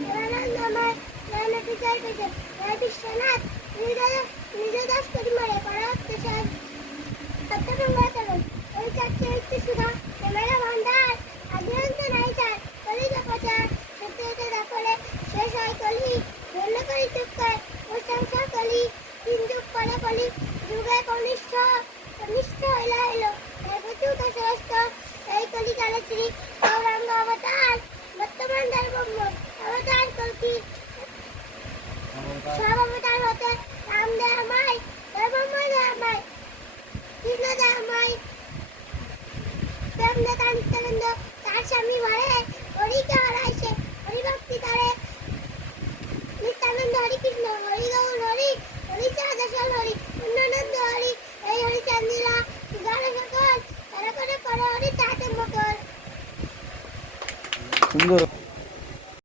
প্রেমানন্দময় জয়নাথ জয় পেছে জয় বিশ্বনাথ নিজে দাস করি মরে করা অত্যাচার সত্যমঙ্গলচরণ ওই চাচ্ছে একটি সুধা প্রেমের ভান্ডার আদিরন্ত নাই চার কলিকা প্রচার সত্য হতে দখলে শেষ হয় কলি ধন্য করি চুপ করে প্রশংসা কলি তিন যুগ পরে কলি যুগে কনিষ্ঠ হইলা এলো সর্বচুত শ্রেষ্ঠ এই কলিকালে শ্রী গৌরাঙ্গ অবতার বর্তমান ধর্ম অবতার কল্কি সব অবতার হতে রাম দেয় আমায় ধর্মময় দেয় আমায় কৃষ্ণ দেয় আমায় প্রেম নেতা নিত্যানন্দ তার স্বামী মারে হরিকে হারাইছে হরিভক্তি তারে নিত্যানন্দ হরি কৃষ্ণ হরি গৌর হরি হরি চাঁদ আসল হরি পূর্ণানন্দ হরি এই হরি চান্দিলা গানে সকল তারা করে হরি চাঁদের মকর সুন্দর।